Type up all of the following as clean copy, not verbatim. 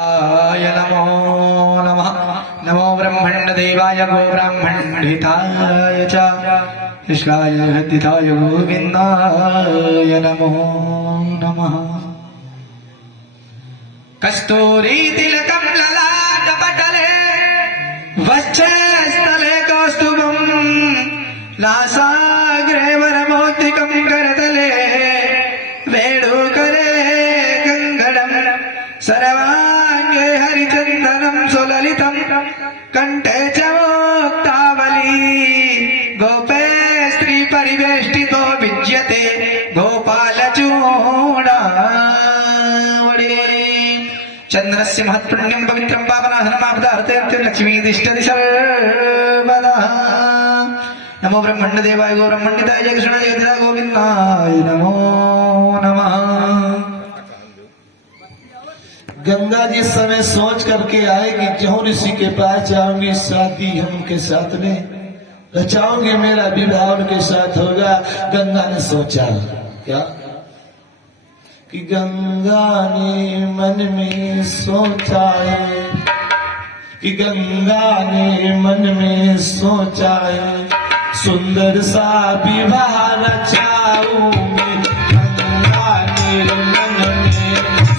नमो नमः। नमो ब्रह्मण्यदेवाय गो ब्राह्मणहिताय च कृष्णाय हृदिताय गोविन्दाय नमो नमः। कस्तूरी तिलकं ललाटपटले वक्षस्थले कौस्तुभं नासाग्रे वरमौक्तिकं करतले वेणुकरे गङ्गणं सर्वाङ्गे हरिचन्दनं सुललितं कण्ठे च मुक्तावली गोपे स्त्रीपरिवेष्टितो विज्यते गोपालचूडावळी। चन्द्रस्य महत्पुण्यं पवित्रं पावनासनमापदार्थे लक्ष्मीतिष्ठति सर्वदा। नमो ब्रह्मण्यदेवाय गो ब्रह्मण्यताय जय कृष्णाय जगद्धाय गोविन्दाय नमो नमः। गंगा जी समय सोच करके आए कि जहूं ऋषि के पास जाऊंगी, शादी हम उनके साथ में रचाऊंगी, मेरा विवाह उनके साथ होगा। गंगा ने सोचा क्या कि गंगा ने मन में सोचा है, कि गंगा ने मन में सोचा है, सुंदर सा विवाह रचाऊंगी। गंगा ने मन में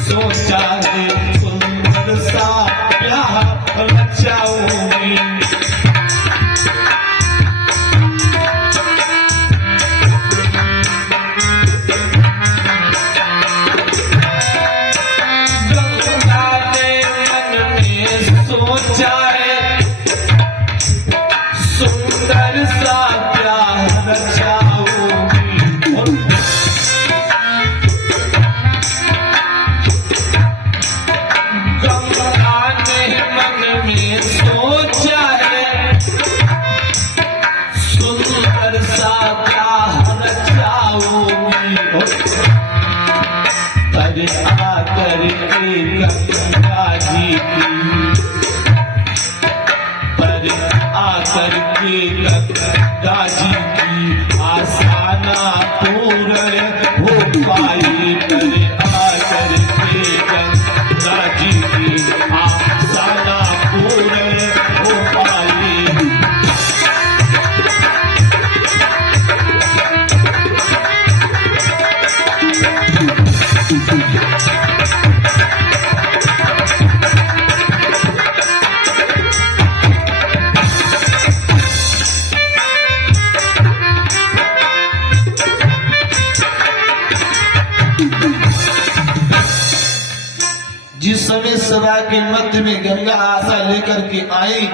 सोचा है, सुंदर सा विवाह रचाऊंगी। गंगा ने मन में सोचा है, सुंदर सा विवाह रचाऊंगी। गंगा ने मन में सोचा है, सुंदर सा विवाह रचाऊंगी। पर आकर के गंगा जी की, पर आकर के गंगा जी की आसाना पूर्ण हो पाई। पर आकर के गंगा जी की आसाना पूर्ण हो पाई। जिस समय सभा के मध्य में गंगा आशा लेकर के आई,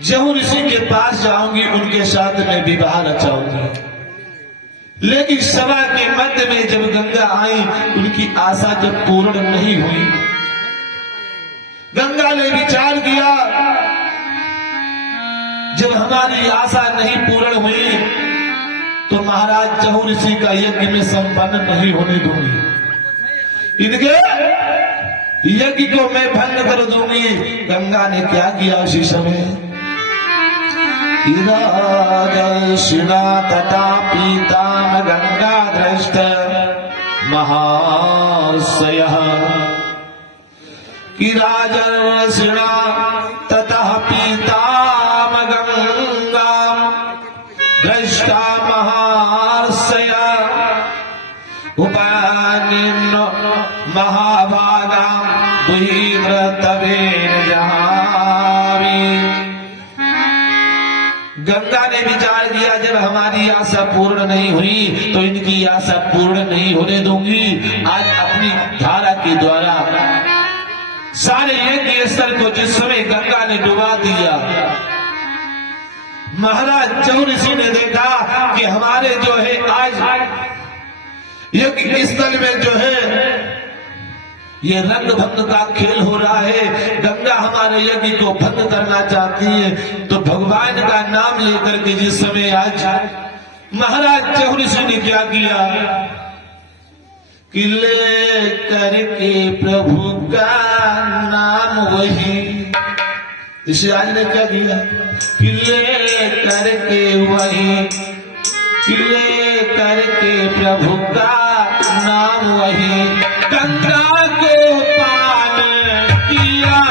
जहूं ऋषि के पास जाऊंगी, उनके साथ में विवाह रचाऊंगी। लेकिन सभा के मध्य में जब गंगा आई, उनकी आशा जब पूर्ण नहीं हुई, गंगा ने विचार किया जब हमारी आशा नहीं पूर्ण हुई तो महाराज जहूं ऋषि का यज्ञ में संपन्न नहीं होने दूंगी। इनके यज्ञ को मैं भंग कर दूंगी। गंगा ने क्या किया उसी समय, दक्षिणा तथा पीताम गंगा दृष्ट महाशय कि राजर्षिणा तथा पीताम गंगा दृष्टा महाशय उपानिन्न महाभागा दुहिव्रतवेन जहावी। गंगा ने विचार किया जब हमारी आशा पूर्ण नहीं हुई तो इनकी आशा पूर्ण नहीं होने दूंगी। आज अपनी धारा के द्वारा सारे यज्ञ स्थल को जिस समय गंगा ने डुबा दिया, महाराज जहूं ऋषि ने देखा कि हमारे जो है आज यज्ञ स्थल में जो है ये रंग भंग का खेल हो रहा है। गंगा हमारे यज्ञ को भंग करना चाहती है। तो भगवान का नाम लेकर के जिस समय आज महाराज जहूं ऋषि ने क्या किया कि ले करके प्रभु का नाम वही, ऋषिराज ने क्या किया कि ले करके वही, ले करके प्रभु का नाम वही गंगा को पान किया।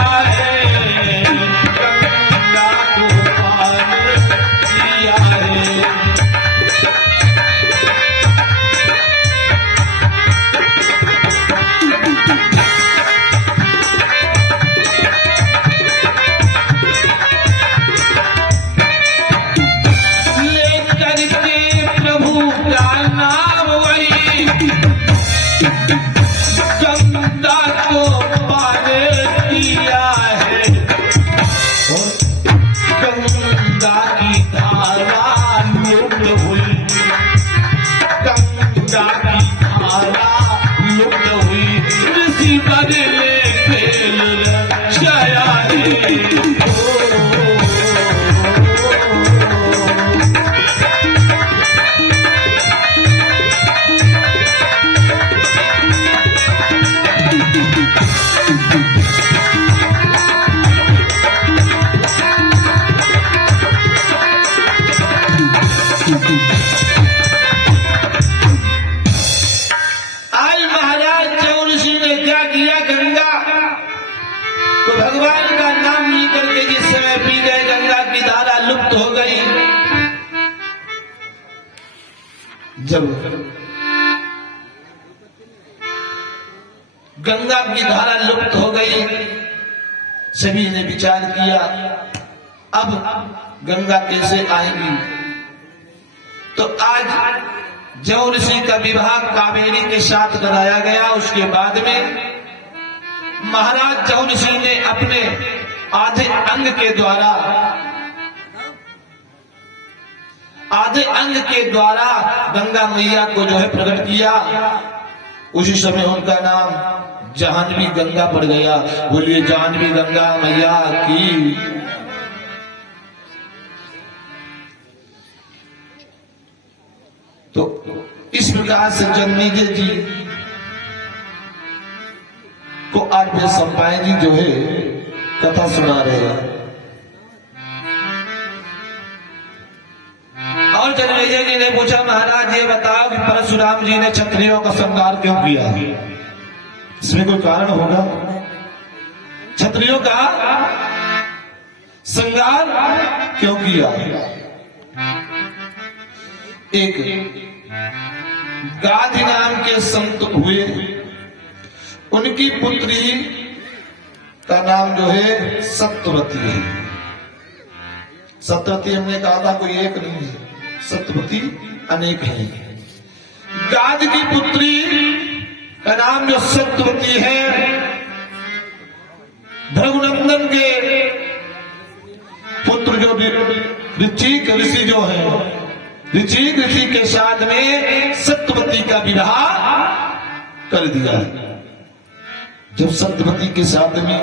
ने जिस समय पी गए, गंगा की धारा लुप्त हो गई। जब गंगा की धारा लुप्त हो गई, सभी ने विचार किया अब गंगा कैसे आएंगी। तो आज जौ ऋषि का विवाह कावेरी के साथ कराया गया। उसके बाद में महाराज जौ ऋषि ने अपने आधे अंग के द्वारा गंगा मैया को जो है प्रकट किया। उसी समय उनका नाम जाह्नवी गंगा पड़ गया। बोलिए जाह्नवी गंगा मैया की। तो इस प्रकार से जन्मेजय जी को आज वे सम्पाय जी जो है कथा सुना रहे हैं। और जन्मेजय जी ने पूछा, महाराज ये बताओ कि परशुराम जी ने क्षत्रियों का संहार क्यों किया? इसमें कोई कारण होगा? क्षत्रियों का संहार क्यों किया? एक गाधी नाम के संत हुए, उनकी पुत्री का नाम जो है सत्यवती है। सत्यवती हमने कहा था कोई एक नहीं है, सत्यवती अनेक है। गाध की पुत्री का नाम जो सत्यवती है, भृगुनंदन के पुत्र जो ऋचिक ऋषि जो है, ऋचिक ऋषि के साथ में सत्यवती का विवाह कर दिया। जब सत्यवती के साथ में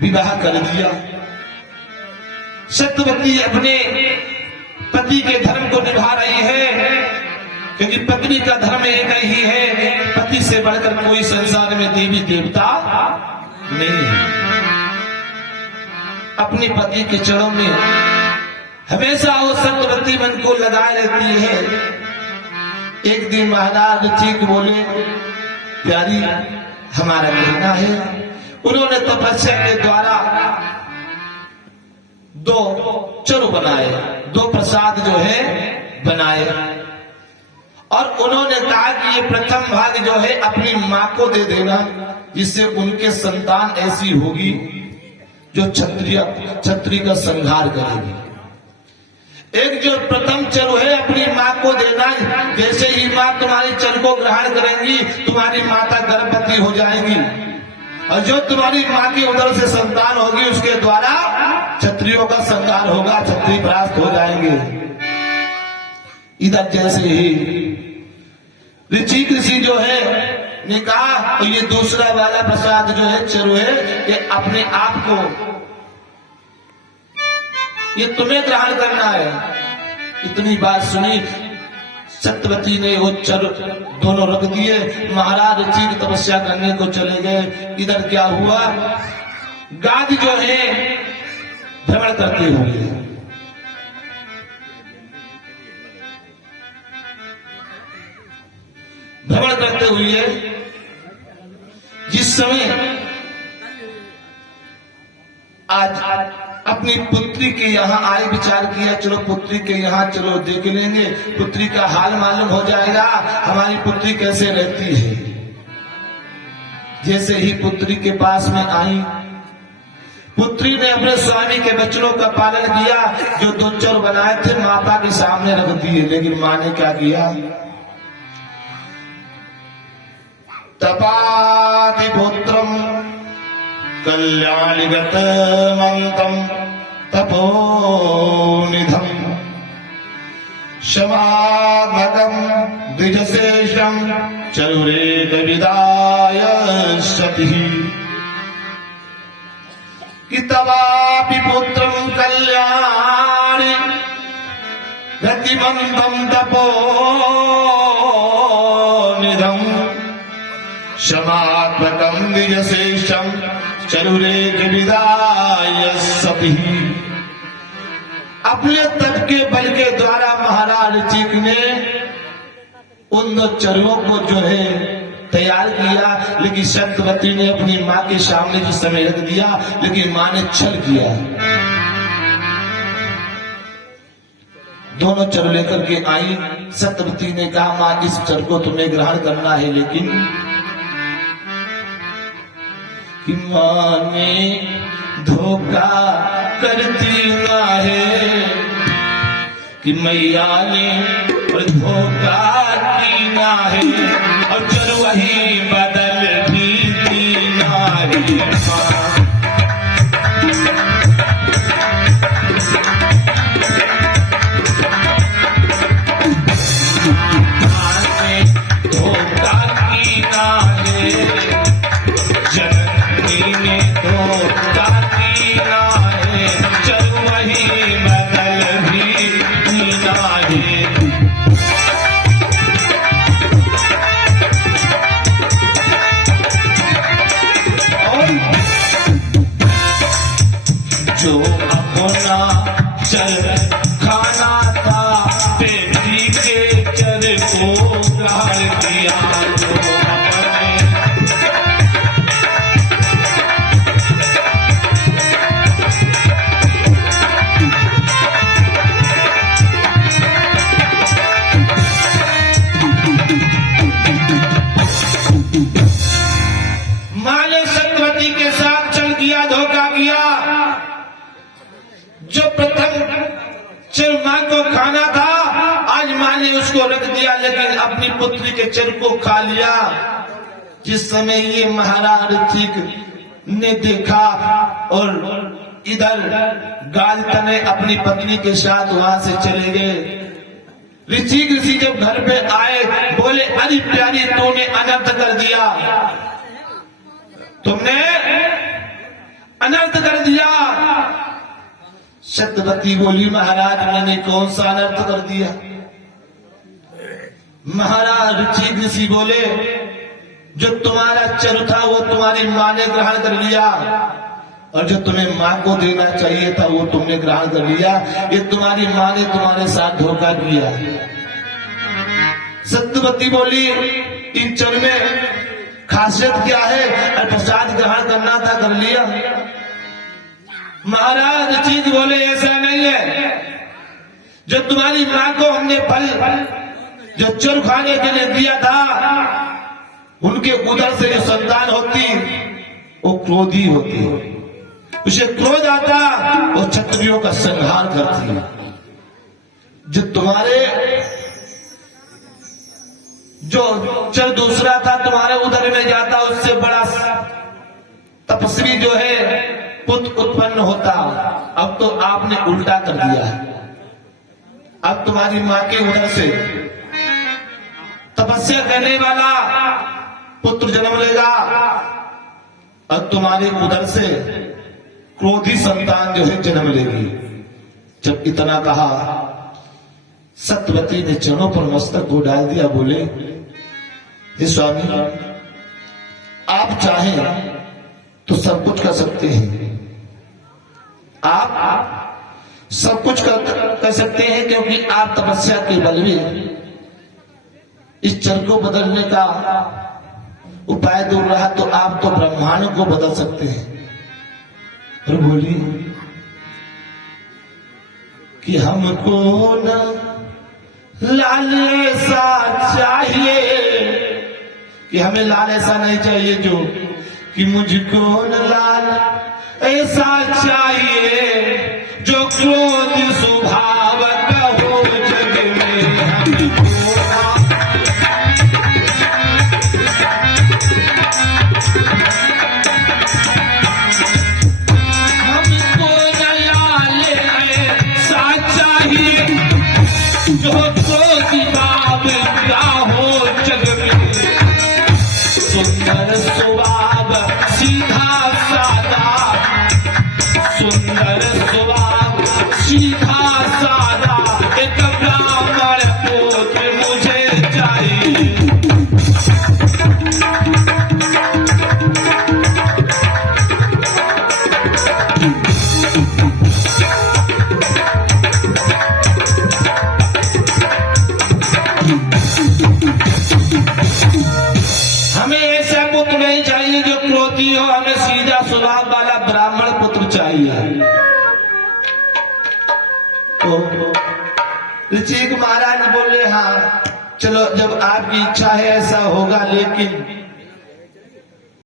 विवाह कर दिया, सत्यवती अपने पति के धर्म को निभा रही है, क्योंकि पत्नी का धर्म एक ही है, पति से बढ़कर कोई संसार में देवी देवता नहीं है। अपने पति के चरणों में हमेशा वो सत्यवती मन को लगाए रहती है। एक दिन महाराज ऋचिक बोले, प्यारी हमारा कहना है। उन्होंने तपस्या के द्वारा दो चरु बनाए, दो प्रसाद जो है बनाए, और उन्होंने कहा कि ये प्रथम भाग जो है अपनी मां को दे देना, जिससे उनके संतान ऐसी होगी जो क्षत्रिय का संहार करेगी। एक जो प्रथम चरु है अपनी मां को देना, जैसे ही मां तुम्हारी चरु को ग्रहण करेंगी, तुम्हारी माता गर्भवती हो जाएगी, और जो तुम्हारी मां की उदर से संतान होगी उसके द्वारा क्षत्रियों का संहार होगा, क्षत्रिय परास्त हो जाएंगे। इधर जैसे ही ऋचिक ऋषि जो है ने कहा, तो ये दूसरा वाला प्रसाद जो है चरु है, ये अपने आप को, ये तुम्हें ग्रहण करना है। इतनी बात सुनी, सत्यवती ने वो चरु दोनों रख दिए। महाराज ऋचिक तपस्या करने को चले गए। इधर क्या हुआ, गाद जो है भ्रमण करते हुए जिस समय आज अपनी पुत्री के यहाँ आए, विचार किया चलो पुत्री के यहाँ चलो देख लेंगे, पुत्री का हाल मालूम हो जाएगा, हमारी पुत्री कैसे रहती है। जैसे ही पुत्री के पास में आई, पुत्री ने अपने स्वामी के वचनों का पालन किया। जो दो चर बनाए थे माता के सामने रख दिए, लेकिन मां ने क्या किया, तपाति पुत्रम कल्याणिगत मंतम तपोनिधम क्षमात्मकम द्विजशेषम चरुरेक विदाय सती कि तवापि पुत्रम कल्याणि गतिमंतम तपोनिधम क्षमात्मकम द्विजशेषम चरुरेक विदाय सती। अपने तप के बल के द्वारा महाराज ऋचिक ने उन दो चरुओं को जो है तैयार किया, लेकिन सत्यवती ने अपनी माँ के सामने जिस समय रख दिया, लेकिन माँ ने छल किया। दोनों चर लेकर के आई। सत्यवती ने कहा, माँ इस चर को तुम्हें ग्रहण करना है, लेकिन कि माँ ने धोखा करती ना है, कि मैया ने धोखा की ना है, और चल वही बदल भी ना है। धोखा की ना है, जननी ने धोखा की ना है, चल वही बदल भी ना है। जो अपना चल खाना था, बेटी के चल को गाड़ दिया। जो अपने माँ ने सत्यवती के साथ चल किया, धोखा किया। जो प्रथम चर माँ को खाना था, आज माँ ने उसको रख दिया, लेकिन अपनी पुत्री के चर को खा लिया। जिस समय ये महाराज ऋतिक ने देखा और इधर गाल तने अपनी पत्नी के साथ वहां से चले गए। ऋषि जब घर पे आए, बोले, अरे प्यारी, तूने अनर्थ कर दिया, तुमने अनर्थ कर दिया। सत्यवती बोली, महाराज मैंने कौन सा अनर्थ कर दिया? महाराज ऋषि बोले, जो तुम्हारा चर था वो तुम्हारी माँ ने ग्रहण कर लिया, और जो तुम्हें माँ को देना चाहिए था वो तुमने ग्रहण कर लिया। ये तुम्हारी माँ ने तुम्हारे साथ धोखा किया। सत्यवती बोली, इन चर में खासियत क्या है? और प्रसाद ग्रहण करना था, कर लिया। महाराज ऋषि बोले, ऐसा नहीं है। जो तुम्हारी माँ को हमने फल जो चर खाने के लिए दिया था, उनके उदर से जो संतान होती वो क्रोधी होती, उसे क्रोध आता, वो क्षत्रियों का संहार करती। जो तुम्हारे जो चर दूसरा था तुम्हारे उदर में जाता, उससे बड़ा तपस्वी जो है पुत्र उत्पन्न होता। अब तो आपने उल्टा कर दिया। अब तुम्हारी माँ के उदर से तपस्या करने वाला पुत्र जन्म लेगा, और तुम्हारे उदर से क्रोधी संतान जो है जन्म लेगी। जब इतना कहा, सत्यवती ने चरणों पर मस्तक को डाल दिया, बोले, हे स्वामी, आप चाहें तो सब कुछ कर सकते हैं। आप सब कुछ कर सकते हैं, क्योंकि आप तपस्या के बल में इस चर को बदलने का उपाय दूर रहा, तो आप तो ब्रह्मांड को बदल सकते हैं। और बोली कि हमको न लाल ऐसा चाहिए, कि हमें लाल ऐसा नहीं चाहिए जो कि मुझको न लाल ऐसा चाहिए जो क्रोध स्वभाव का हो जग में। हमको न लाल ऐसा चाहिए जो क्रोध स्वभाव का हो जग में। सुंदर स्वभाव सीधा सादा, सुंदर स्वभाव सीधा सादा, एक ब्राह्मण पुत्र मुझे चाहिए। हमें सीधा स्वभाव वाला ब्राह्मण पुत्र चाहिए। तो ऋषिक महाराज बोले हाँ चलो जब आपकी इच्छा है ऐसा होगा, लेकिन